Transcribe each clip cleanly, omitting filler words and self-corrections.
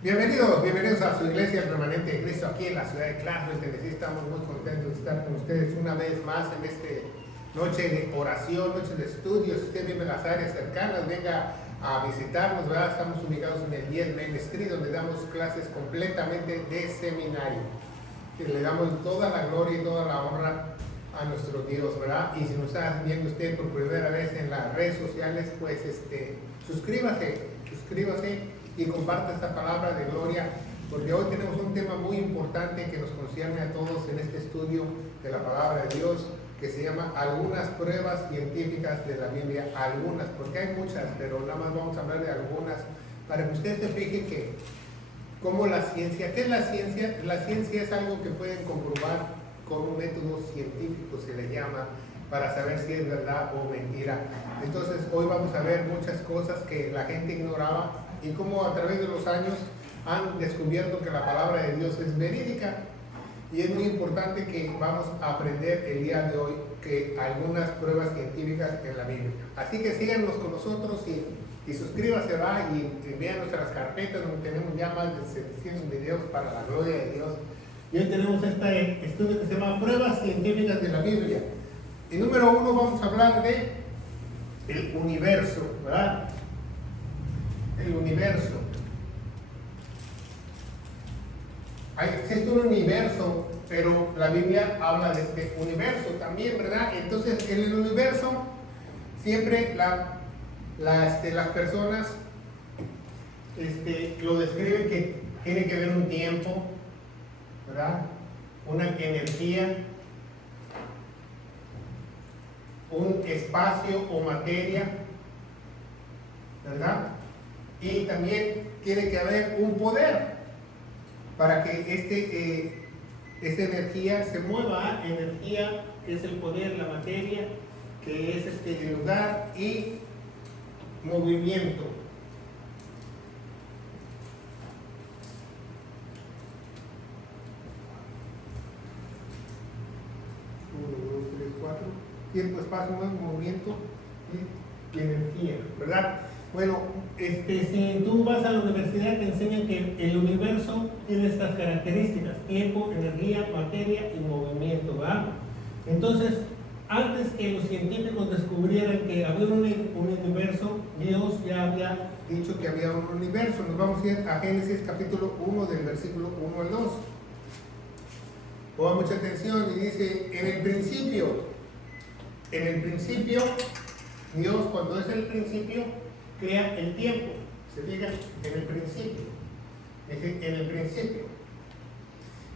Bienvenidos a su iglesia permanente de Cristo aquí en la ciudad de Clarksville, Tennessee. Estamos muy contentos de estar con ustedes una vez más en esta noche de oración, noche de estudio. Si usted vive en las áreas cercanas, venga a visitarnos, ¿verdad? Estamos ubicados en el 10 Main Street, donde damos clases completamente de seminario. Y le damos toda la gloria y toda la honra a nuestro Dios, ¿verdad? Y si nos está viendo usted por primera vez en las redes sociales, pues suscríbase y comparte esta palabra de gloria, porque hoy tenemos un tema muy importante que nos concierne a todos en este estudio de la palabra de Dios, que se llama algunas pruebas científicas de la Biblia. Algunas, porque hay muchas, pero nada más vamos a hablar de algunas, para que usted se fije que como la ciencia, ¿qué es la ciencia? La ciencia es algo que pueden comprobar con un método científico, se le llama, para saber si es verdad o mentira. Entonces hoy vamos a ver muchas cosas que la gente ignoraba y cómo a través de los años han descubierto que la palabra de Dios es verídica. Y es muy importante que vamos a aprender el día de hoy que algunas pruebas científicas en la Biblia. Así que síganos con nosotros y suscríbase, ¿va? Y vean nuestras carpetas donde tenemos ya más de 700 videos para la gloria de Dios. Y hoy tenemos este estudio que se llama Pruebas Científicas de la Biblia. Y número 1 vamos a hablar de el universo, ¿verdad? El universo. Existe un universo, pero la Biblia habla de este universo también, ¿verdad? Entonces, en el universo siempre las personas lo describen que tiene que haber un tiempo, ¿verdad? Una energía, un espacio o materia, ¿verdad? Y también tiene que haber un poder para que esta energía se mueva. Energía que es el poder, la materia, que es el lugar, y movimiento. Tiempo, espacio, movimiento y energía, ¿verdad? Bueno, si tú vas a la universidad te enseñan que el universo tiene estas características: tiempo, energía, materia y movimiento, ¿verdad? Entonces, antes que los científicos descubrieran que había un universo, Dios ya había dicho que había un universo. Nos vamos a ir a Génesis capítulo 1 del versículo 1 al 2. Ponga mucha atención y dice: en el principio, Dios, cuando es el principio, crea el tiempo. Se fijan, en el principio. Dice, en el principio.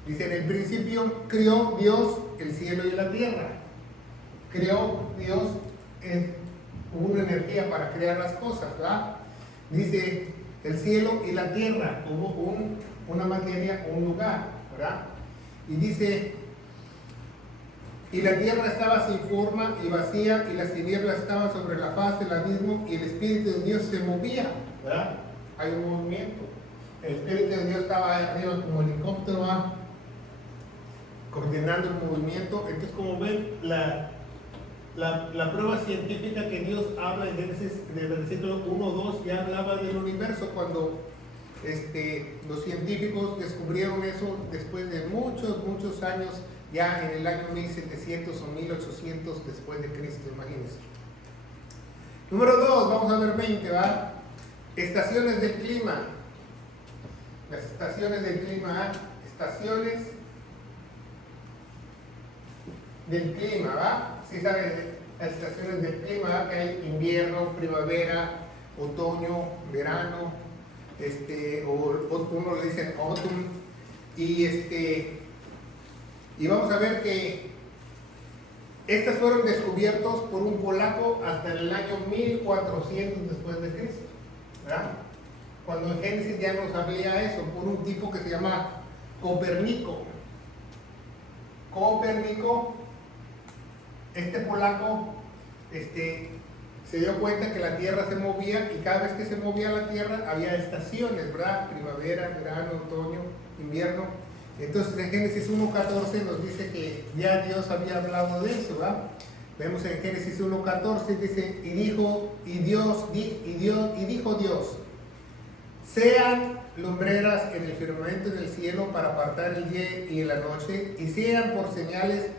Dice, en el principio creó Dios el cielo y la tierra. Creó Dios, hubo una energía para crear las cosas, ¿verdad? Dice, el cielo y la tierra, hubo una materia, un lugar, ¿verdad? Y dice, y la tierra estaba sin forma y vacía, y las tinieblas estaban sobre la faz del abismo, y el Espíritu de Dios se movía, ¿verdad? Hay un movimiento. El Espíritu de Dios estaba arriba como helicóptero, ¿verdad? Coordinando el movimiento. Entonces, como ven, la prueba científica que Dios habla en Génesis, del versículo 1-2, ya hablaba del universo cuando los científicos descubrieron eso después de muchos años, ya en el año 1700 o 1800 después de Cristo, imagínense. Número 2, vamos a ver 20, ¿va? Estaciones del clima. Las estaciones del clima, estaciones del clima, ¿va? Sí saben las estaciones del clima, ¿va? Que hay invierno, primavera, otoño, verano, o uno le dicen autumn, y vamos a ver que estas fueron descubiertos por un polaco hasta el año 1400 después de Cristo, ¿verdad? Cuando en Génesis ya nos hablaba eso, por un tipo que se llama Copérnico. Este polaco, se dio cuenta que la Tierra se movía, y cada vez que se movía la Tierra había estaciones, ¿verdad? Primavera, verano, otoño, invierno. Entonces en Génesis 1:14 nos dice que ya Dios había hablado de eso, ¿verdad? Vemos en Génesis 1:14, dice, dijo Dios, sean lumbreras en el firmamento del cielo para apartar el día y la noche, y sean por señales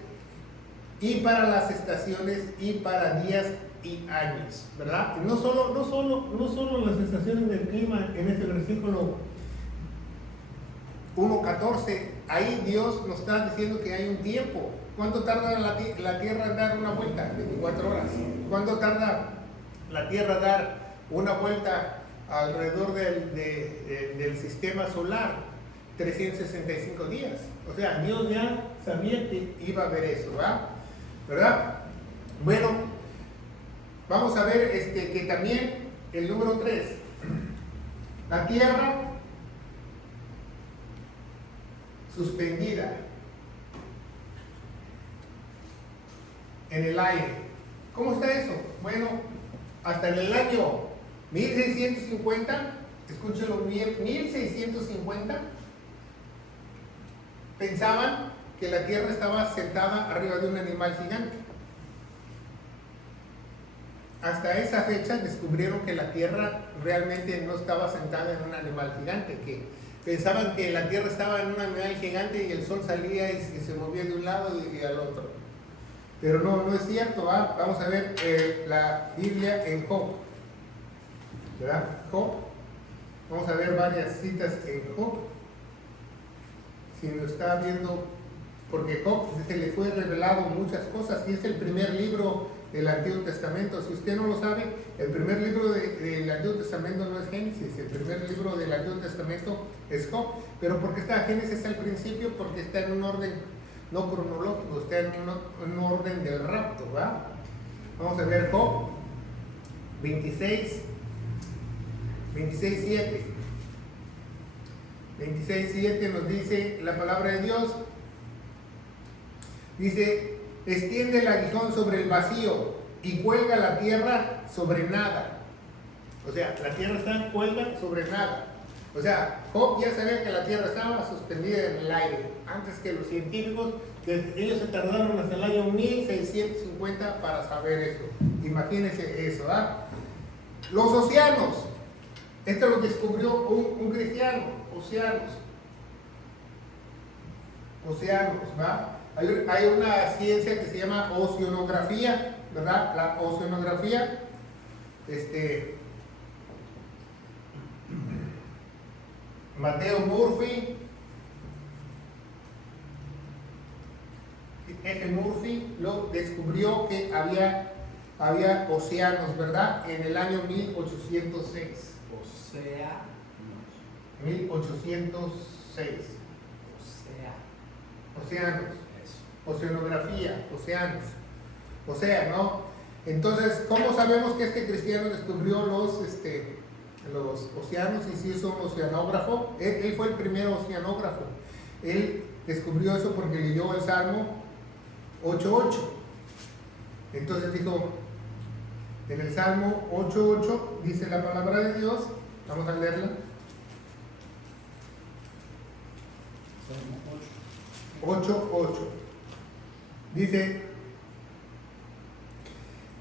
y para las estaciones y para días y años, ¿verdad? Y no solo las estaciones del clima en este versículo 1:14, ahí Dios nos está diciendo que hay un tiempo. ¿Cuánto tarda la Tierra en dar una vuelta? 24 horas. ¿Cuánto tarda la Tierra dar una vuelta alrededor del sistema solar? 365 días. O sea, Dios ya sabía que iba a haber eso, ¿verdad? Bueno, vamos a ver que también el número 3, la Tierra suspendida en el aire. ¿Cómo está eso? Bueno, hasta en el año 1650, escúchenlo bien, 1650, pensaban que la Tierra estaba sentada arriba de un animal gigante. Hasta esa fecha descubrieron que la Tierra realmente no estaba sentada en un animal gigante, que pensaban que la Tierra estaba en un animal gigante y el sol salía y se movía de un lado y al otro. Pero no es cierto, ¿va? Vamos a ver la Biblia en Job, ¿verdad? Job. Vamos a ver varias citas en Job. Si lo está viendo, porque Job se le fue revelado muchas cosas y es el primer libro del Antiguo Testamento. Si usted no lo sabe, el primer libro del Antiguo Testamento no es Génesis, el primer libro del Antiguo Testamento es Job. Pero ¿por qué está Génesis al principio? Porque está en un orden no cronológico, está en un orden del rapto, ¿va? Vamos a ver Job 26, 26:7. 26:7 nos dice la palabra de Dios. Dice: extiende el aguijón sobre el vacío y cuelga la tierra sobre nada. O sea, la tierra está cuelga sobre nada. O sea, Job ya sabía que la tierra estaba suspendida en el aire antes que los científicos, que ellos se tardaron hasta el año 1650 para saber eso. Imagínense eso, ¿ah? Los océanos. Esto lo descubrió un cristiano. Océanos, ¿va? Hay una ciencia que se llama oceanografía, ¿verdad? La oceanografía, Mateo Murphy, F. Murphy lo descubrió que había océanos, ¿verdad? En el año 1806. 1806. Océanos. Oceanografía, océanos. Océano. Entonces, ¿cómo sabemos que este cristiano descubrió los océanos y se hizo un oceanógrafo? Él fue el primer oceanógrafo. Él descubrió eso porque leyó el Salmo 8:8. Entonces dijo, en el Salmo 8:8 dice la palabra de Dios, vamos a leerla. 8:8. Dice: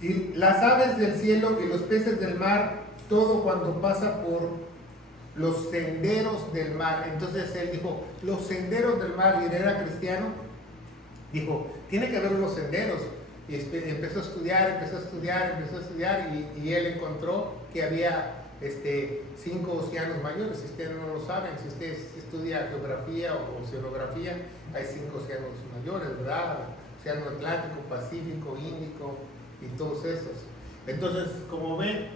y las aves del cielo y los peces del mar, todo cuando pasa por los senderos del mar. Entonces él dijo, los senderos del mar, y él era cristiano, dijo, tiene que haber unos senderos. Y empezó a estudiar, y él encontró que había 5 océanos mayores. Si ustedes no lo saben, si usted estudia geografía o oceanografía, hay 5 océanos mayores, ¿verdad? Océano Atlántico, Pacífico, Índico y todos esos. Entonces, como ven,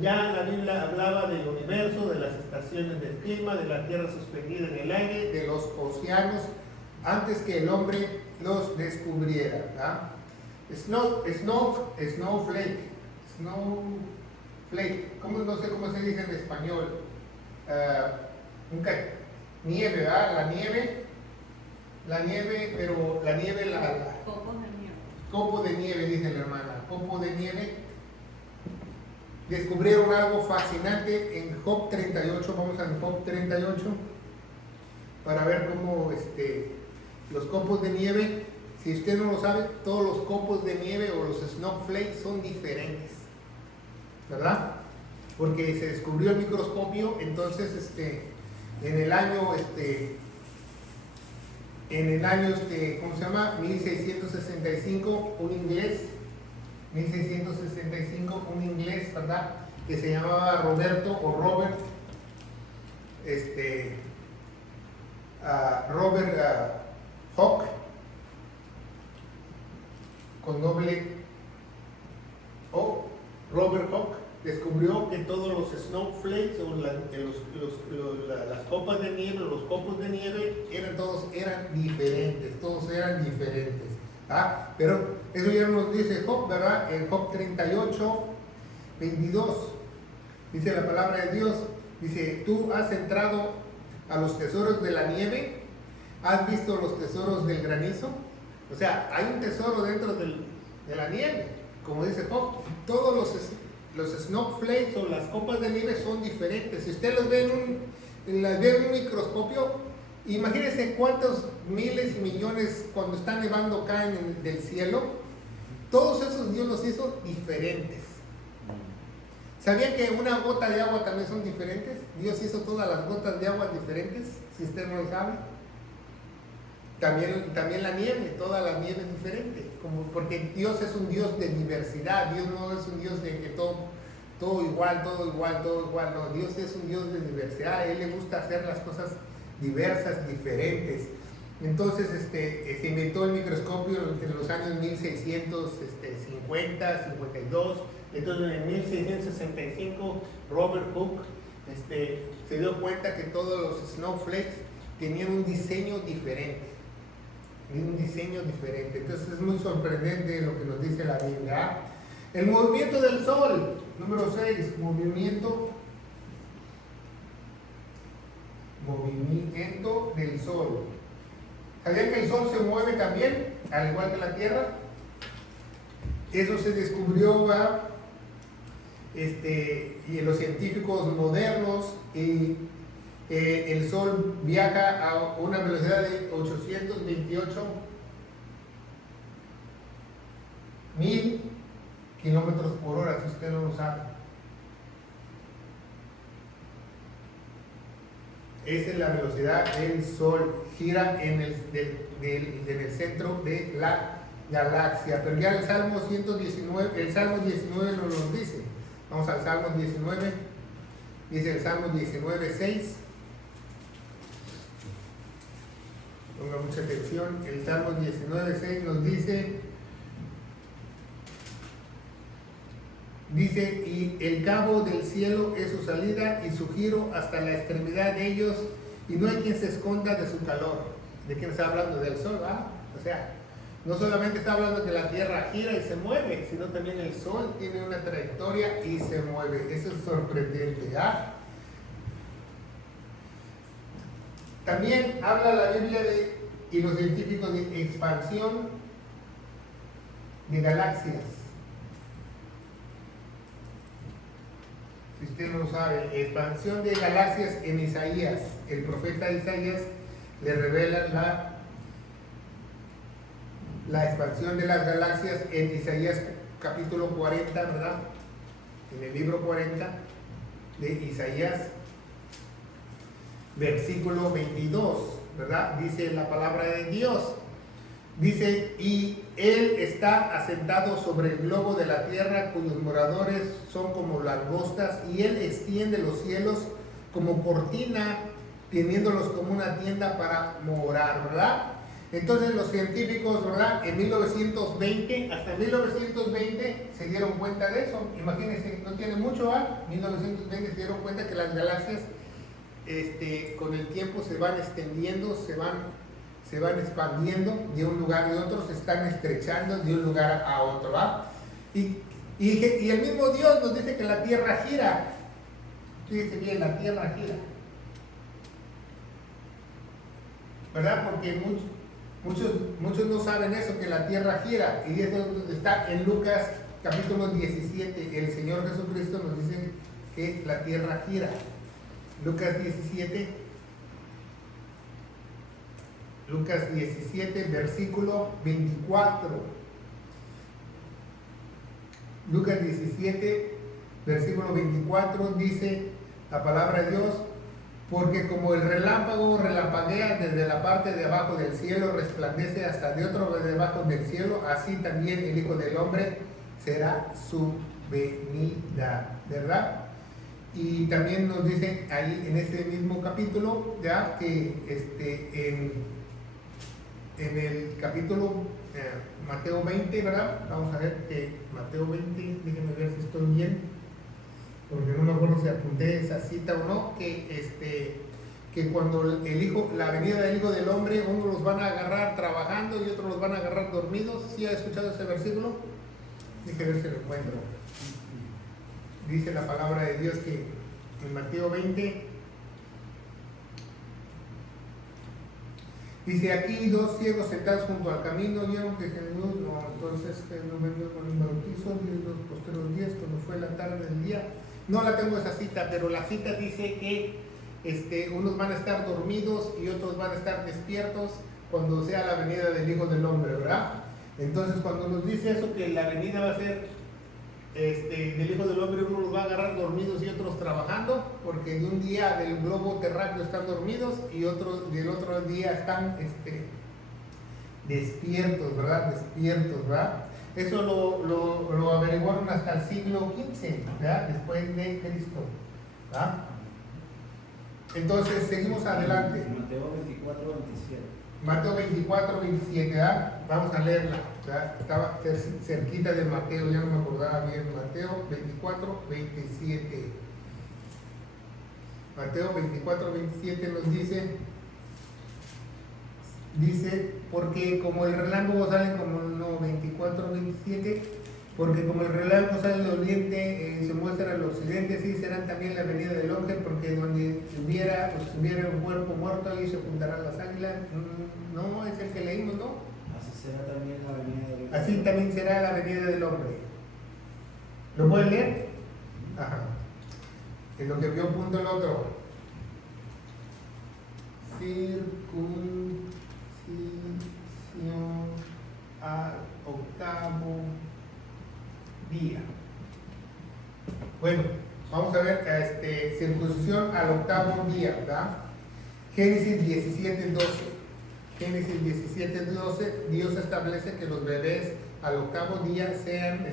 ya la Biblia hablaba del universo, de las estaciones del clima, de la tierra suspendida en el aire, de los océanos, antes que el hombre los descubriera, ¿verdad? Snowflake, no sé cómo se dice en español, nieve, ¿verdad? La nieve, pero la nieve, copo de nieve, dice la hermana, copo de nieve. Descubrieron algo fascinante en Job 38, vamos a Job 38, para ver cómo los copos de nieve. Si usted no lo sabe, todos los copos de nieve o los snowflakes son diferentes, ¿verdad? Porque se descubrió el microscopio, entonces en el año, ¿cómo se llama? 1665, un inglés, 1665, un inglés, ¿verdad? Que se llamaba Roberto o Robert, Robert Hooke, con doble O, Robert Hooke, descubrió que todos los snowflakes o las copas de nieve, los copos de nieve, todos eran diferentes. ¿Ah? Pero eso ya nos dice Job, ¿verdad? En Job 38, 22, dice la palabra de Dios, dice, tú has entrado a los tesoros de la nieve, has visto los tesoros del granizo. O sea, hay un tesoro dentro de la nieve, como dice Job. Todos los snowflakes o las copas de nieve son diferentes. Si usted las ve las ve en un microscopio, imagínense cuántos miles y millones cuando está nevando caen del cielo. Todos esos Dios los hizo diferentes. ¿Sabían que una gota de agua también son diferentes? Dios hizo todas las gotas de agua diferentes, si usted no lo sabe. También la nieve, toda la nieve es diferente, porque Dios es un Dios de diversidad. Dios no es un Dios de que todo igual, no, Dios es un Dios de diversidad. A Él le gusta hacer las cosas diversas, diferentes. Entonces se inventó el microscopio entre los años 1650, 52. Entonces en 1665 Robert Hooke se dio cuenta que todos los snowflakes tenían un diseño diferente. Entonces es muy sorprendente lo que nos dice la Biblia. El movimiento del sol, número 6, movimiento del sol. ¿Sabían que el sol se mueve también, al igual que la tierra? Eso se descubrió, ¿va? Y los científicos modernos, el sol viaja a una velocidad de 828.000 kilómetros por hora, si usted no lo sabe. Esa es la velocidad del sol, gira en el centro de la galaxia. Pero ya el Salmo 19 nos lo dice. Vamos al Salmo 19, dice el Salmo 19:6. Ponga mucha atención, el Salmo 19:6 nos dice, y el cabo del cielo es su salida y su giro hasta la extremidad de ellos, y no hay quien se esconda de su calor. ¿De quién está hablando? Del sol, ¿va? O sea, no solamente está hablando que la tierra gira y se mueve, sino también el sol tiene una trayectoria y se mueve. Eso es sorprendente, ¿ah? También habla la Biblia y los científicos de expansión de galaxias. Si usted no lo sabe, expansión de galaxias en Isaías. El profeta Isaías le revela la expansión de las galaxias en Isaías capítulo 40, ¿verdad? En el libro 40 de Isaías, versículo 22, ¿verdad? Dice la palabra de Dios. Dice, y Él está asentado sobre el globo de la tierra, cuyos moradores son como langostas, y Él extiende los cielos como cortina, teniéndolos como una tienda para morar, ¿verdad? Entonces los científicos, ¿verdad? En 1920, hasta 1920 se dieron cuenta de eso. Imagínense, no tiene mucho, ¿ah? 1920 se dieron cuenta que las galaxias con el tiempo se van extendiendo, se van expandiendo de un lugar a otro, se están estrechando de un lugar a otro, ¿va? Y el mismo Dios nos dice que la tierra gira. Fíjense bien, la tierra gira, ¿verdad? Porque muchos no saben eso, que la tierra gira, y eso está en Lucas capítulo 17. El Señor Jesucristo nos dice que la tierra gira. Lucas 17, versículo 24. Lucas 17, versículo 24 dice la palabra de Dios, Porque como el relámpago relampaguea desde la parte de abajo del cielo, resplandece hasta de otro debajo del cielo, así también el Hijo del Hombre será su venida, ¿verdad? Y también nos dice ahí en ese mismo capítulo, ya que en el capítulo Mateo 20, ¿verdad? Vamos a ver que Mateo 20, déjenme ver si estoy bien, porque no me acuerdo si apunté esa cita o no, que cuando la venida del Hijo del Hombre, unos los van a agarrar trabajando y otros los van a agarrar dormidos. ¿Sí ha escuchado ese versículo? Déjenme ver si lo encuentro. Dice la palabra de Dios que en Mateo 20 dice: aquí dos ciegos sentados junto al camino vieron que Jesús, entonces no vendió con el bautizo, y los posteros días, cuando fue la tarde del día. No la tengo esa cita, pero la cita dice que unos van a estar dormidos y otros van a estar despiertos cuando sea la venida del Hijo del Hombre, ¿verdad? Entonces cuando nos dice eso, que la venida va a ser del Hijo del Hombre, uno los va a agarrar dormidos y otros trabajando, porque de un día del globo terráqueo están dormidos y otros del otro día están despiertos, ¿verdad? Despiertos, ¿verdad? Eso lo averiguaron hasta el siglo XV, ¿verdad? Después de Cristo, ¿verdad? Entonces seguimos adelante. Mateo 24, 27. Mateo 24, 27, ¿verdad? Vamos a leerla, ¿verdad? Estaba cerquita de Mateo, ya no me acordaba bien. Mateo 24, 27. Mateo 24, 27 nos dice, porque como el relámpago sale como no, 24, 27, porque como el relámpago sale del oriente, se muestra al occidente, así serán también la venida del hombre, porque donde hubiera un cuerpo muerto, ahí se juntarán las águilas. No, es el que leímos, ¿no? Así será también la venida del hombre. Así también será la venida del hombre. ¿Lo pueden leer? Ajá. En lo que vio punto el otro. Circuncisión al octavo día. Bueno, vamos a ver circuncisión al octavo día, ¿verdad? Génesis 17:12. Génesis 17:12, Dios establece que los bebés al octavo día sean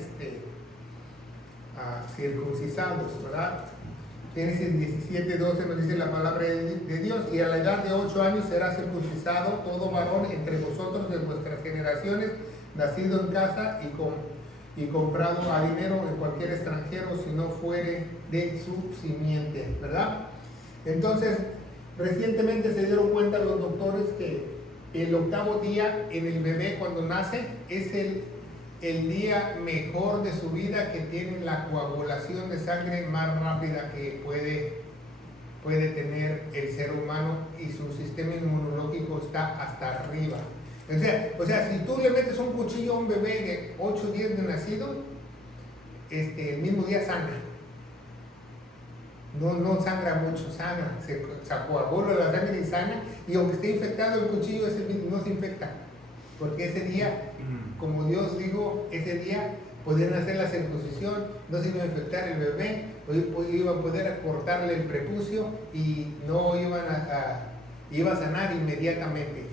circuncisados, ¿verdad? Génesis 17:12 nos dice la palabra de Dios: y a la edad de 8 años será circuncidado todo varón entre vosotros de vuestras generaciones, nacido en casa y comprado a dinero en cualquier extranjero, si no fuere de su simiente, ¿verdad? Entonces, recientemente se dieron cuenta los doctores que el octavo día en el bebé cuando nace es el día mejor de su vida, que tiene la coagulación de sangre más rápida que puede tener el ser humano, y su sistema inmunológico está hasta arriba. O sea, si tú le metes un cuchillo a un bebé de 8 días de nacido, el mismo día sangra. No sangra mucho, sangra, se coagula la sangre y sana, y aunque esté infectado el cuchillo, no se infecta, porque ese día, como Dios dijo, ese día podían hacer la circuncisión, no se iba a infectar el bebé, iba a poder cortarle el prepucio y no iba a sanar inmediatamente.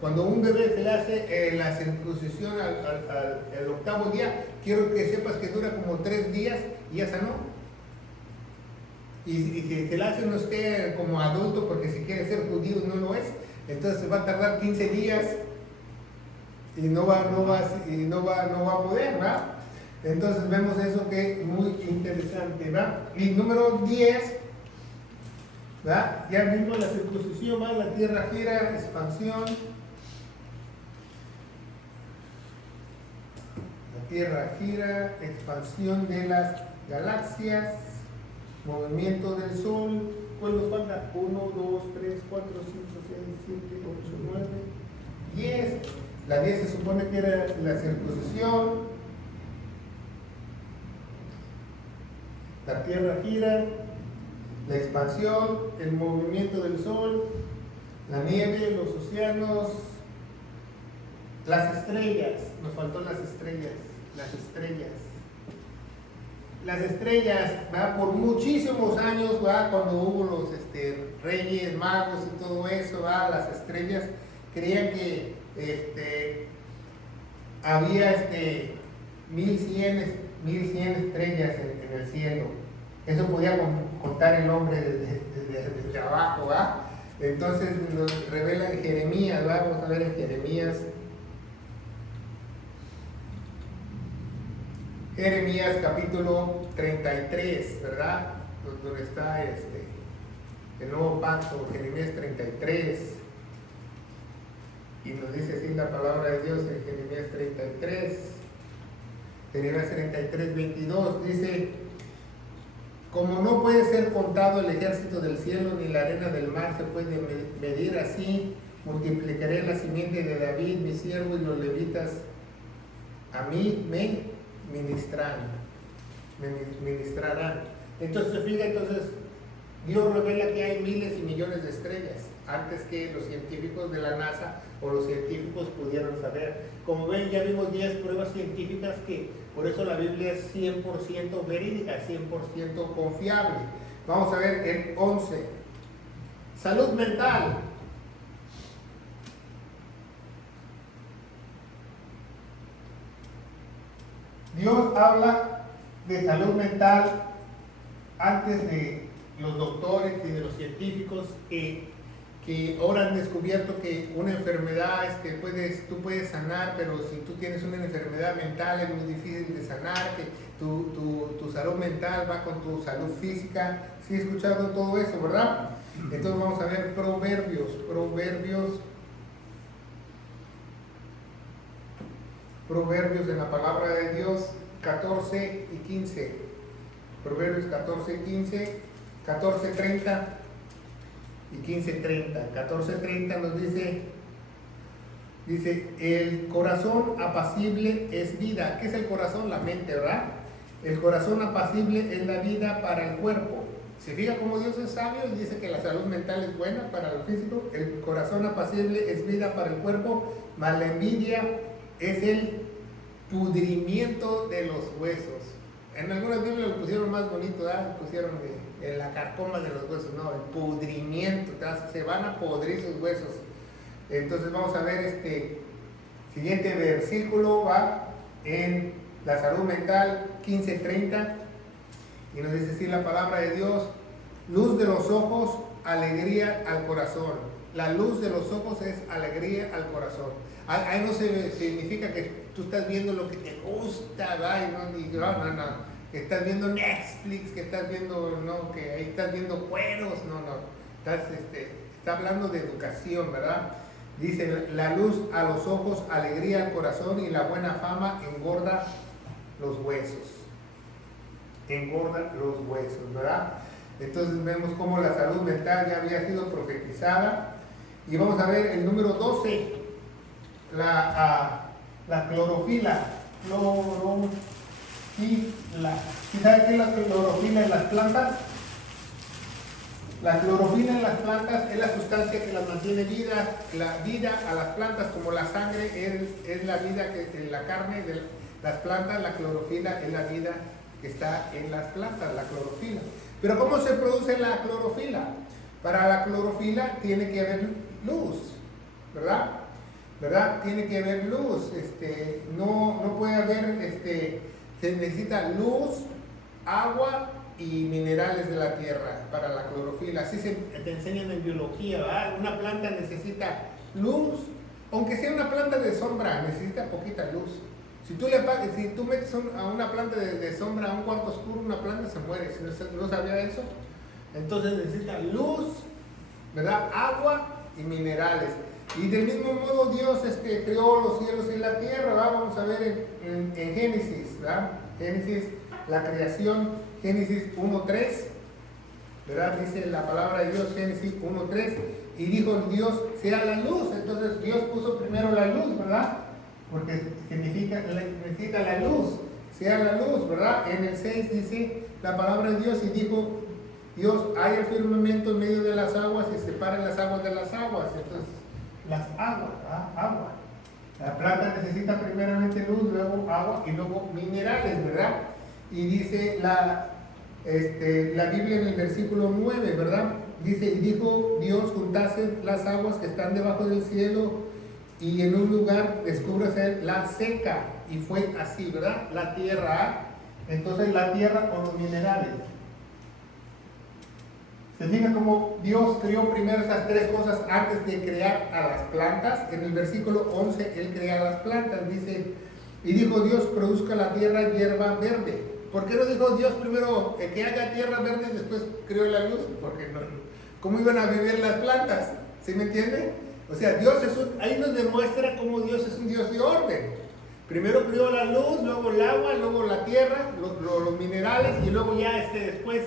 Cuando un bebé se le hace la circuncisión al octavo día, quiero que sepas que dura como 3 días y ya sanó. Y si se le hace no esté como adulto, porque si quiere ser judío no lo es, entonces va a tardar 15 días y no va a poder, ¿verdad? Entonces vemos eso que es muy interesante, ¿verdad? Y número 10, ¿verdad? Ya vimos la circuncisión, ¿verdad? La tierra gira, expansión. La tierra gira, expansión de las galaxias, movimiento del sol. ¿Cuál nos falta? 1, 2, 3, 4, 5, 6, 7, 8, 9, 10. La 10 se supone que era la circuncisión. La tierra gira, la expansión, el movimiento del sol, la nieve, los océanos, las estrellas. Nos faltó las estrellas. Las estrellas. las estrellas, ¿verdad? Por muchísimos años, ¿verdad? Cuando hubo los reyes, magos y todo eso, ¿verdad? Las estrellas creían que había 1100 estrellas en el cielo. Eso podía contar el hombre desde abajo, ¿verdad? Entonces nos revela Jeremías, ¿verdad? Vamos a ver en Jeremías capítulo 33, ¿verdad? Donde está el nuevo pacto, Jeremías 33. Y nos dice así la palabra de Dios en Jeremías 33. Jeremías 33, 22 dice: como no puede ser contado el ejército del cielo ni la arena del mar se puede medir, así multiplicaré la simiente de David, mi siervo, y los levitas a mí me ministrarán. Entonces, fíjate, Dios revela que hay miles y millones de estrellas antes que los científicos de la NASA o los científicos pudieron saber. Como ven, ya vimos 10 pruebas científicas que por eso la Biblia es 100% verídica, 100% confiable. Vamos a ver el 11. Salud mental. Dios habla de salud mental antes de los doctores y de los científicos que ahora han descubierto que una enfermedad tú puedes sanar, pero si tú tienes una enfermedad mental es muy difícil de sanar, que tu salud mental va con tu salud física. ¿Sí he escuchado todo eso, verdad? Entonces vamos a ver Proverbios en la palabra de Dios 14 y 15. Proverbios 14 y 15, 14:30 y 15:30. 14:30 nos dice, el corazón apacible es vida. ¿Qué es el corazón? La mente, ¿verdad? El corazón apacible es la vida para el cuerpo. ¿Se fija cómo Dios es sabio y dice que la salud mental es buena para el físico? El corazón apacible es vida para el cuerpo, mas la envidia es el pudrimiento de los huesos. En algunas Biblias lo pusieron más bonito, ¿verdad? Pusieron en la carcoma de los huesos, no, el pudrimiento, ¿verdad? Se van a podrir sus huesos. Entonces vamos a ver siguiente versículo, va en la salud mental 15:30 y nos dice así la palabra de Dios: luz de los ojos, alegría al corazón. La luz de los ojos es alegría al corazón. Ahí no significa que tú estás viendo lo que te gusta, ¿verdad? No. Que estás viendo Netflix, que estás viendo, no, que ahí estás viendo cueros, no. Está hablando de educación, ¿verdad? Dice, la luz a los ojos, alegría al corazón, y la buena fama engorda los huesos. Engorda los huesos, ¿verdad? Entonces vemos cómo la salud mental ya había sido profetizada. Y vamos a ver el número 12, la clorofila. ¿Sabes qué es la clorofila en las plantas? La clorofila en las plantas es la sustancia que las mantiene la vida a las plantas, como la sangre es la vida que en la carne de las plantas. La clorofila es la vida que está en las plantas, la clorofila. Pero ¿cómo se produce la clorofila? Para la clorofila tiene que haber luz, ¿verdad? Tiene que haber luz. No puede haber, se necesita luz, agua y minerales de la tierra para la clorofila. Así te enseñan en biología, ¿verdad? Una planta necesita luz, aunque sea una planta de sombra, necesita poquita luz. Si tú metes a una planta de sombra a un cuarto oscuro, una planta se muere. ¿No sabía eso? Entonces necesita luz, ¿verdad? Agua y minerales. Y del mismo modo Dios creó los cielos y la tierra, ¿verdad? Vamos a ver en Génesis, ¿verdad? Génesis, la creación, Génesis 1:3, ¿verdad? Dice la palabra de Dios, Génesis 1:3, y dijo Dios, sea la luz. Entonces Dios puso primero la luz, ¿verdad? Porque necesita la luz, sea la luz, ¿verdad? En el 6 dice la palabra de Dios, y dijo Dios, hay el firmamento en medio de las aguas y separan las aguas de las aguas. Entonces, las aguas, ¿verdad? Agua. La planta necesita primeramente luz, luego agua y luego minerales, ¿verdad? Y dice la Biblia en el versículo 9, ¿verdad? Dice, y dijo Dios, juntase las aguas que están debajo del cielo y en un lugar descúbrase la seca. Y fue así, ¿verdad? La tierra, entonces la tierra con los minerales. Se fija cómo Dios creó primero esas tres cosas antes de crear a las plantas. En el versículo 11, Él crea las plantas, dice, y dijo Dios, produzca la tierra hierba verde. ¿Por qué no dijo Dios primero que haga tierra verde y después creó la luz? Porque no, ¿cómo iban a vivir las plantas? ¿Sí me entiende? O sea, Dios ahí nos demuestra cómo Dios es un Dios de orden. Primero creó la luz, luego el agua, luego la tierra, los minerales, y luego ya después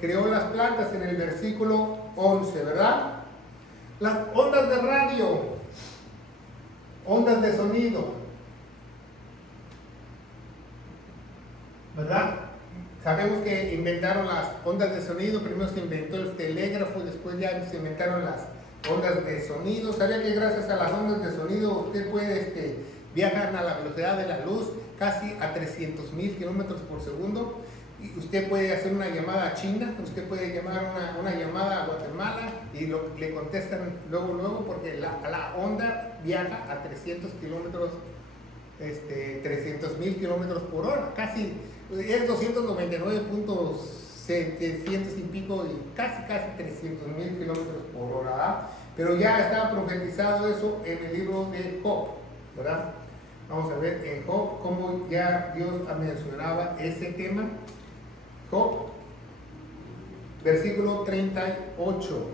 creó las plantas en el versículo 11, ¿verdad? Las ondas de radio, ondas de sonido, ¿verdad? Sabemos que inventaron las ondas de sonido, primero se inventó el telégrafo, después ya se inventaron las ondas de sonido. ¿Sabía que gracias a las ondas de sonido usted puede viajar a la velocidad de la luz, casi a 300,000 kilómetros por segundo? Y usted puede hacer una llamada a China, usted puede llamar una llamada a Guatemala y le contestan luego, porque la onda viaja a 300,000 kilómetros por hora, casi es 299.700 y pico, y casi 300,000 kilómetros por hora, ¿verdad? Pero ya estaba profetizado eso en el libro de Job, ¿verdad? Vamos a ver en Job cómo ya Dios mencionaba ese tema. Job, versículo 38.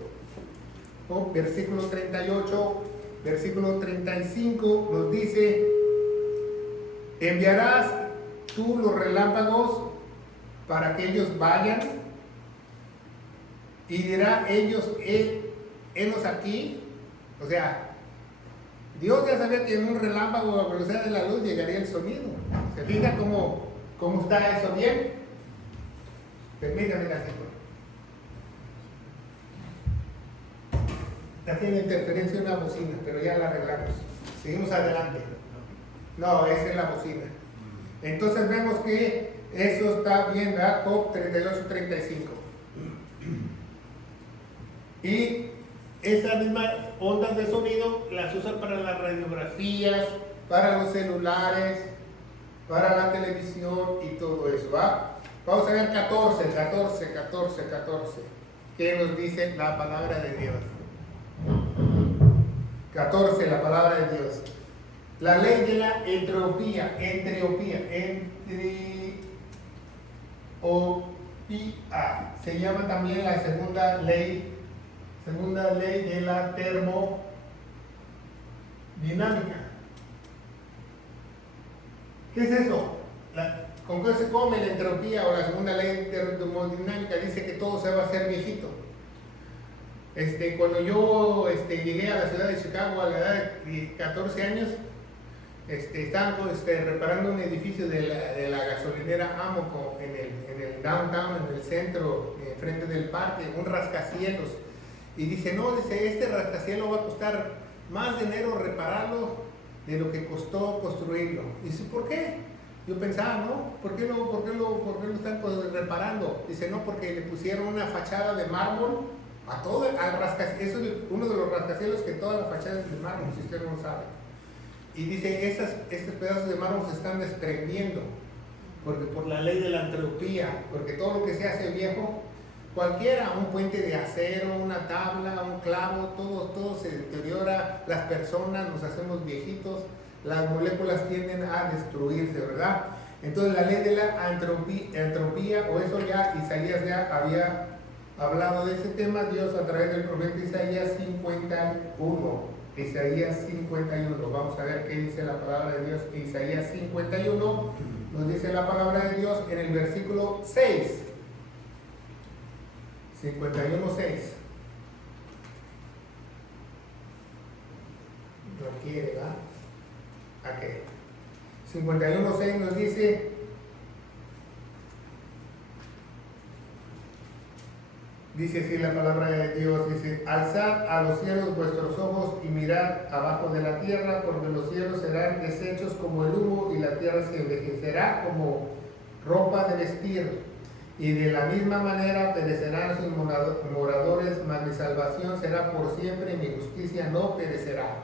Job, versículo 38, versículo 35 nos dice: enviarás tú los relámpagos para que ellos vayan, y dirá ellos, henos aquí. O sea, Dios ya sabía que en un relámpago a la velocidad de la luz llegaría el sonido. ¿Se fija cómo está eso bien? Permítame tantito. Está haciendo interferencia una bocina, pero ya la arreglamos. Seguimos adelante. No, esa es la bocina. Entonces vemos que eso está bien, ¿verdad? Job 38-35. Y esas mismas ondas de sonido las usan para las radiografías, para los celulares, para la televisión y todo eso, ¿va? Vamos a ver 14. ¿Qué nos dice la palabra de Dios? 14, la palabra de Dios. La ley de la entropía. Se llama también la segunda ley de la termodinámica. ¿Qué es eso? ¿Con qué se come la entropía o la segunda ley termodinámica? Dice que todo se va a hacer viejito. Cuando yo llegué a la ciudad de Chicago a la edad de 14 años, estaban reparando un edificio de la gasolinera Amoco en el downtown, en el centro, frente del parque, un rascacielos. Y dice, este rascacielos va a costar más dinero repararlo de lo que costó construirlo. Y dice, ¿por qué? Yo pensaba, ¿no? ¿Por qué lo están reparando? Dice, no, porque le pusieron una fachada de mármol a todo al rascacielos. Eso es uno de los rascacielos que toda la fachada es de mármol, si usted no lo sabe. Y dice, estos pedazos de mármol se están desprendiendo porque por la ley de la entropía, porque todo lo que se hace viejo, cualquiera, un puente de acero, una tabla, un clavo, todo se deteriora, las personas nos hacemos viejitos, las moléculas tienden a destruirse, ¿verdad? Entonces la ley de la entropía, o eso ya Isaías ya había hablado de ese tema, Dios a través del profeta Isaías 51. Isaías 51, vamos a ver qué dice la palabra de Dios. Isaías 51 nos dice la palabra de Dios en el versículo 6. 51:6. No quiere, ¿verdad? ¿A qué? 51:6 nos dice así la palabra de Dios, dice: alzad a los cielos vuestros ojos y mirad abajo de la tierra, porque los cielos serán deshechos como el humo y la tierra se envejecerá como ropa de vestir, y de la misma manera perecerán sus moradores, mas mi salvación será por siempre y mi justicia no perecerá.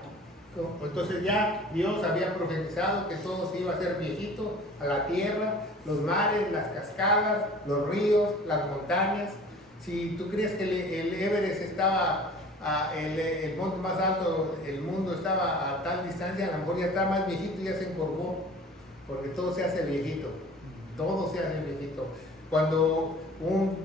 Entonces ya Dios había profetizado que todo se iba a hacer viejito, a la tierra, los mares, las cascadas, los ríos, las montañas. Si tú crees que el Everest estaba, el monte más alto del mundo estaba a tal distancia, a lo mejor ya está más viejito y ya se encorvó, porque todo se hace viejito, todo se hace viejito. Cuando,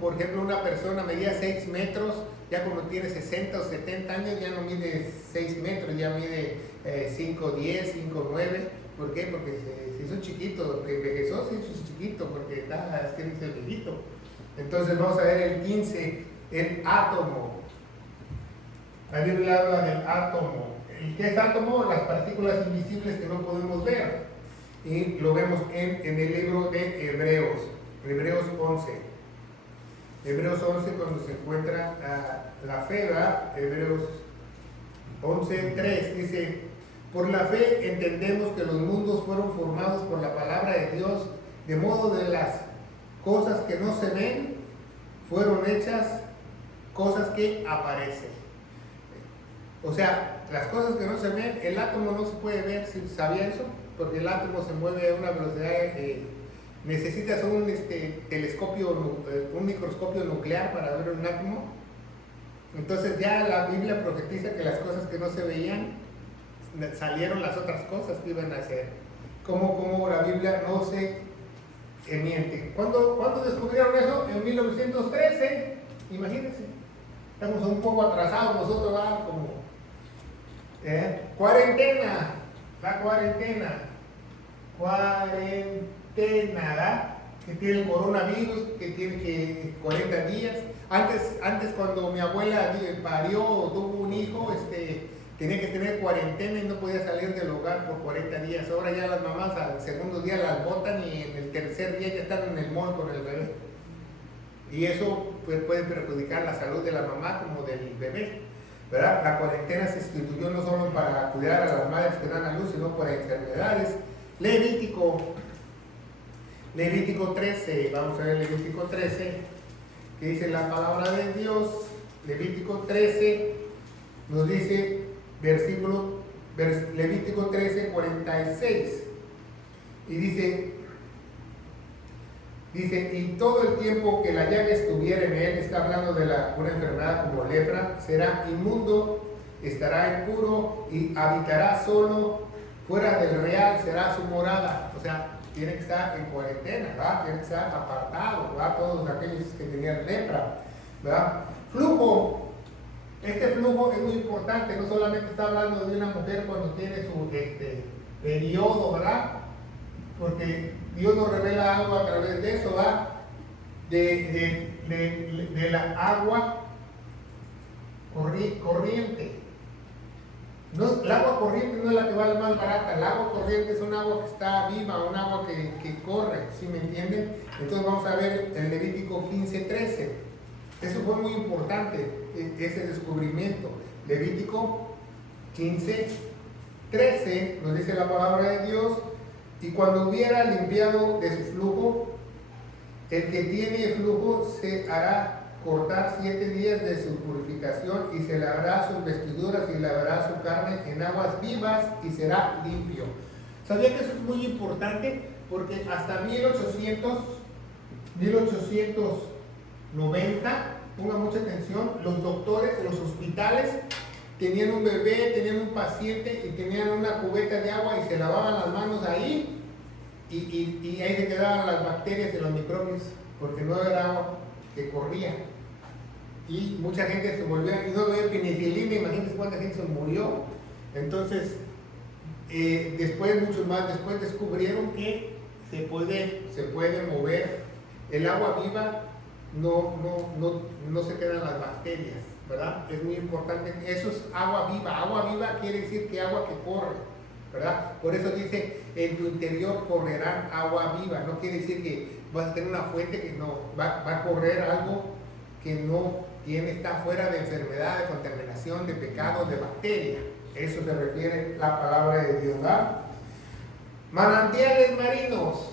por ejemplo, una persona medía 6 metros, ya cuando tiene 60 o 70 años ya no mide 6 metros, ya mide 5'10", 5'9". ¿Por qué? Porque se hizo chiquito, envejeció, se hizo chiquito, porque está haciéndose viejito. Entonces vamos a ver el 15, el átomo. La Biblia habla del átomo. ¿Qué es átomo? Las partículas invisibles que no podemos ver. Y lo vemos en el libro de Hebreos. Hebreos 11. Hebreos 11, cuando se encuentra la fe, ¿verdad? Hebreos 11:3 dice: por la fe entendemos que los mundos fueron formados por la palabra de Dios, de modo de las cosas que no se ven fueron hechas cosas que aparecen. O sea, las cosas que no se ven, el átomo no se puede ver. ¿Sabía eso? Porque el átomo se mueve a una velocidad necesitas un telescopio, un microscopio nuclear para ver un átomo. Entonces ya la Biblia profetiza que las cosas que no se veían, salieron las otras cosas que iban a hacer. Como la Biblia no se miente. ¿Cuándo descubrieron eso? En 1913, imagínense. Estamos un poco atrasados nosotros, ¿verdad? Cuarentena, la cuarentena, ¿verdad? Que tiene el coronavirus, que tiene que 40 días. Antes cuando mi abuela parió o tuvo un hijo, tenía que tener cuarentena y no podía salir del hogar por 40 días. Ahora ya las mamás al segundo día las botan y en el tercer día ya están en el mall con el bebé. Y eso pues, puede perjudicar la salud de la mamá como del bebé, ¿verdad? La cuarentena se instituyó no solo para cuidar a las madres que dan a luz, sino para enfermedades. Levítico 13, vamos a ver Levítico 13, que dice la palabra de Dios. Levítico 13 nos dice, Levítico 13, 46, y dice, y todo el tiempo que la llaga estuviera en él, está hablando de una enfermedad como lepra, será inmundo, estará impuro y habitará solo fuera del real, será su morada. O sea, tiene que estar en cuarentena, ¿verdad? Tiene que estar apartado, ¿verdad? Todos aquellos que tenían lepra, ¿verdad? Flujo. Este flujo es muy importante, no solamente está hablando de una mujer cuando tiene su periodo, ¿verdad? Porque Dios nos revela algo a través de eso, ¿verdad? De la agua corriente. No, el agua corriente no es la que vale más barata, el agua corriente es un agua que está viva, un agua que corre, ¿sí me entienden? Entonces vamos a ver el Levítico 15:13. Eso fue muy importante, ese descubrimiento. Levítico 15:13 nos dice la palabra de Dios: y cuando hubiera limpiado de su flujo, el que tiene flujo se hará cortar 7 días de su purificación y se lavará sus vestiduras y lavará su carne en aguas vivas y será limpio. ¿Sabía que eso es muy importante? Porque hasta 1890, ponga mucha atención, los doctores, los hospitales tenían un bebé, tenían un paciente y tenían una cubeta de agua y se lavaban las manos ahí y ahí se quedaban las bacterias y los microbios, porque no era agua que corría. Y mucha gente se volvió, y no había penicilina, imagínense cuánta gente se murió. Entonces, muchos más después descubrieron que se puede mover el agua viva, no se quedan las bacterias, ¿verdad? Es muy importante. Eso es agua viva. Agua viva quiere decir que agua que corre, ¿verdad? Por eso dice, en tu interior correrán agua viva. No quiere decir que vas a tener una fuente que no, va a correr algo que no está fuera de enfermedad, de contaminación, de pecado, de bacteria. Eso se refiere la palabra de Dios, ¿verdad? Manantiales marinos.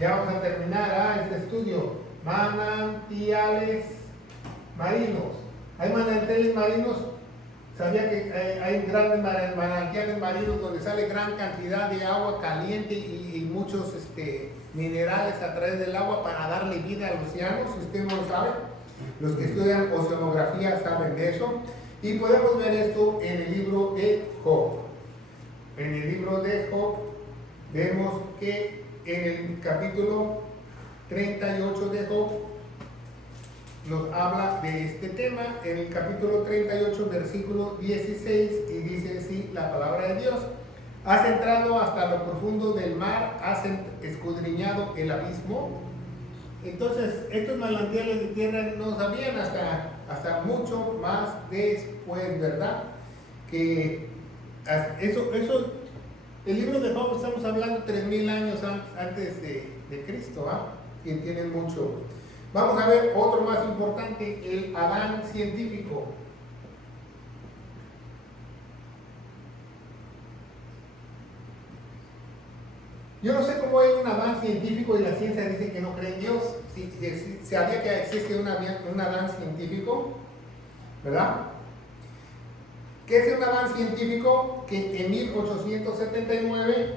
Ya vamos a terminar este estudio. Manantiales marinos. Hay manantiales marinos. Sabía que hay grandes manantiales marinos donde sale gran cantidad de agua caliente y muchos minerales a través del agua para darle vida al océano. Si usted no lo sabe, los que estudian oceanografía saben de eso. Y podemos ver esto en el libro de Job. En el libro de Job vemos que en el capítulo 38 de Job nos habla de este tema, en el capítulo 38, versículo 16, y dice así la palabra de Dios: has entrado hasta lo profundo del mar, has escudriñado el abismo. Entonces, estos manantiales de tierra no sabían hasta mucho más después, ¿verdad? Que eso, el libro de Job, estamos hablando 3000 años antes de Cristo, que tienen mucho. Vamos a ver otro más importante, el Adán científico. Yo no sé cómo hay un Adán científico y la ciencia dice que no cree en Dios. Si sabía que existe un Adán científico, ¿verdad? ¿Qué es un Adán científico? Que en 1879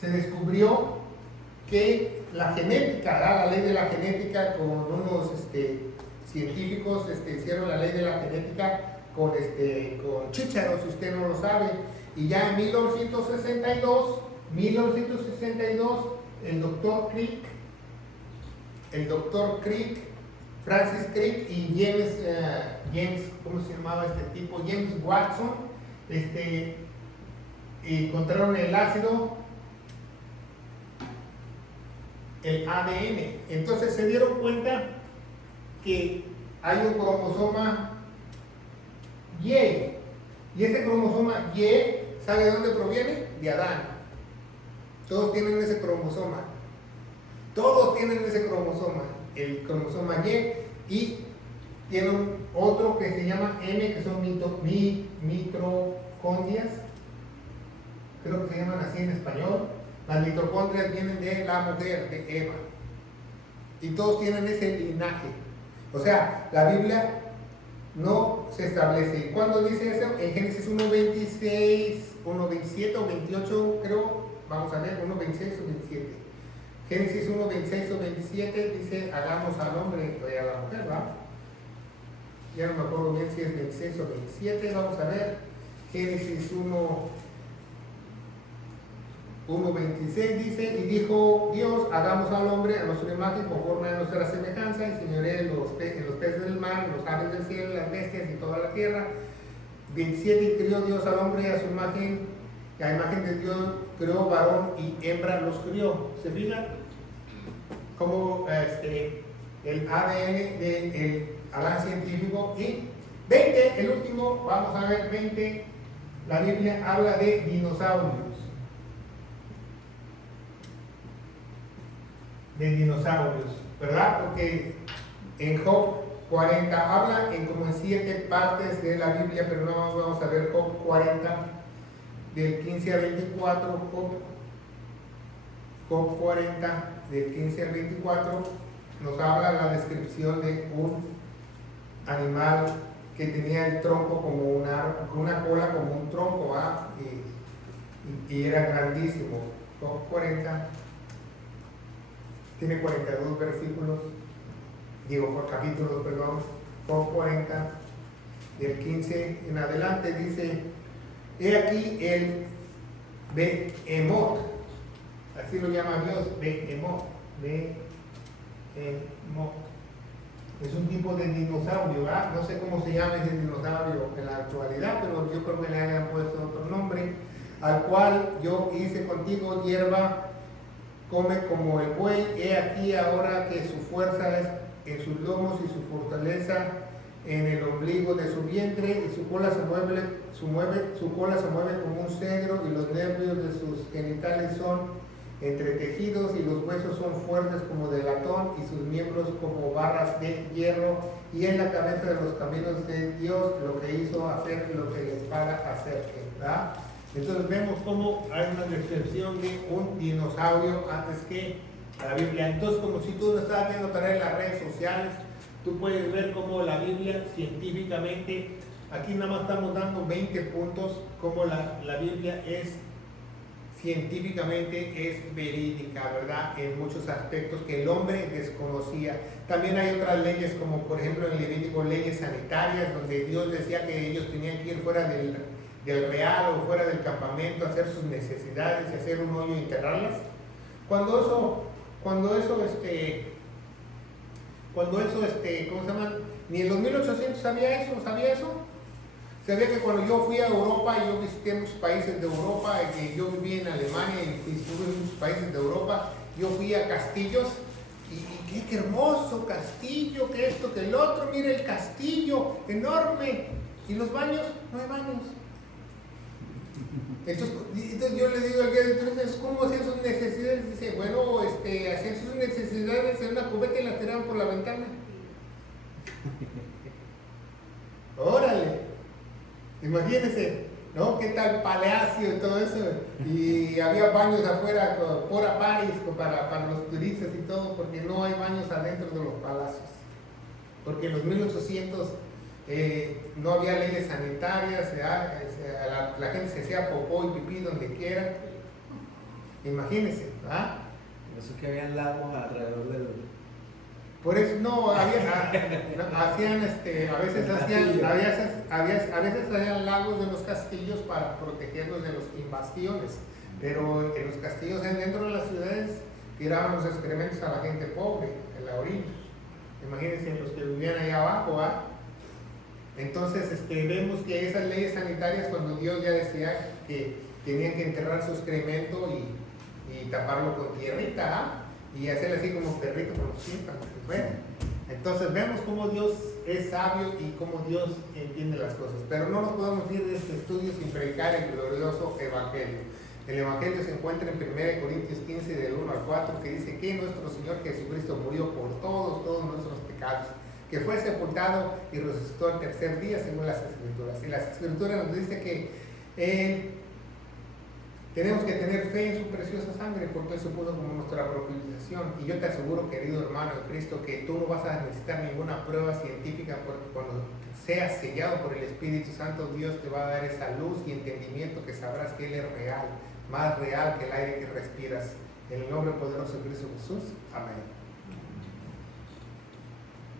se descubrió que la genética, la ley de la genética, con unos científicos hicieron la ley de la genética con chícharos, si usted no lo sabe. Y ya en 1962, el doctor Crick, Francis Crick y James, ¿cómo se llamaba este tipo? James Watson, encontraron el ácido, el ADN. Entonces se dieron cuenta que hay un cromosoma Y, y ese cromosoma Y, ¿sabe de dónde proviene? De Adán. Todos tienen ese cromosoma. Todos tienen ese cromosoma, el cromosoma Y tienen otro que se llama M, que son mitocondrias. Creo que se llaman así en español. Las mitocondrias vienen de la mujer, de Eva. Y todos tienen ese linaje. O sea, la Biblia no se establece. ¿Cuándo dice eso? En Génesis 1.26, 1.27 o 28, creo. Vamos a ver, 1.26 o 27. Génesis 1.26 o 27 dice: hagamos al hombre y a la mujer, ¿va? Ya no me acuerdo bien si es 26 o 27. Vamos a ver. Génesis 1.26 dice: y dijo Dios, hagamos al hombre a nuestra imagen, conforme a nuestra semejanza, y señoree en los peces del mar, en los aves del cielo, las bestias y toda la tierra. 27, y crió Dios al hombre a su imagen, y a imagen de Dios creó varón y hembra los crió. ¿Se fijan? Como el ADN del Adán científico. Y 20, el último, vamos a ver, 20, la Biblia habla de dinosaurios. De dinosaurios, ¿verdad? Porque en Job 40 habla como en 7 partes de la Biblia, pero no vamos a ver Job 40 del 15 al 24. Job 40 del 15 al 24 nos habla la descripción de un animal que tenía el tronco como una cola como un tronco, y era grandísimo. Job 40 tiene 42 versículos, por capítulos, perdón. Job 40, del 15 en adelante, dice: he aquí el Behemoth, así lo llama Dios, Behemoth. Es un tipo de dinosaurio, ¿verdad? No sé cómo se llama ese dinosaurio en la actualidad, pero yo creo que le hayan puesto otro nombre. Al cual yo hice contigo hierba, come como el buey. He aquí ahora que su fuerza es en sus lomos y su fortaleza en el ombligo de su vientre, y su cola se mueve como un cedro, y los nervios de sus genitales son entretejidos, y los huesos son fuertes como de latón, y sus miembros como barras de hierro, y en la cabeza de los caminos de Dios, lo que hizo hacer y lo que les para hacer, ¿verdad? Entonces vemos cómo hay una descripción de un dinosaurio antes que la Biblia. Entonces, como si tú lo estás viendo a través de las redes sociales, tú puedes ver cómo la Biblia científicamente, aquí nada más estamos dando 20 puntos, cómo la Biblia es científicamente es verídica, ¿verdad? En muchos aspectos que el hombre desconocía. También hay otras leyes, como por ejemplo en Levítico, leyes sanitarias, donde Dios decía que ellos tenían que ir fuera del real o fuera del campamento a hacer sus necesidades y hacer un hoyo y enterrarlas. Cuando eso, ¿cómo se llama? Ni en los 1800 sabía eso. Sabía que cuando yo fui a Europa, yo visité muchos países de Europa, que yo viví en Alemania y estuve en muchos países de Europa, yo fui a castillos y qué hermoso castillo, que esto, que el otro, mire el castillo, enorme, y los baños, no hay baños. Entonces yo le digo al guía de turistas, ¿cómo hacían sus necesidades? Dice, bueno, hacían sus necesidades en una cubeta y la tiraban por la ventana. Órale. Imagínense, ¿no? ¿Qué tal palacio y todo eso? Y había baños afuera por Paris para los turistas y todo, porque no hay baños adentro de los palacios. Porque en los 1800 no había leyes sanitarias, la gente se hacía popó y pipí donde quiera. Imagínense, ¿verdad? Eso que habían lagos alrededor del... Por eso no, a veces hacían lagos de los castillos para protegerlos de las invasiones, pero en los castillos dentro de las ciudades tiraban los excrementos a la gente pobre, en la orilla. Imagínense los que vivían allá abajo, ¿ah? Entonces vemos que esas leyes sanitarias, cuando Dios ya decía que tenían que enterrar su excremento y taparlo con tierrita, ¿ah? Y hacerle así como perrito con los tímpanos. Bueno, entonces vemos cómo Dios es sabio y cómo Dios entiende las cosas. Pero no nos podemos ir de este estudio sin predicar el glorioso Evangelio. El Evangelio se encuentra en 1 Corintios 15, del 1 al 4, que dice que nuestro Señor Jesucristo murió por todos nuestros pecados, que fue sepultado y resucitó al tercer día según las Escrituras. Y las Escrituras nos dice que tenemos que tener fe en su preciosa sangre, porque Él supuso como nuestra propiciación. Y yo te aseguro, querido hermano en Cristo, que tú no vas a necesitar ninguna prueba científica, porque cuando seas sellado por el Espíritu Santo, Dios te va a dar esa luz y entendimiento que sabrás que Él es real, más real que el aire que respiras. En el nombre poderoso de Cristo Jesús. Amén.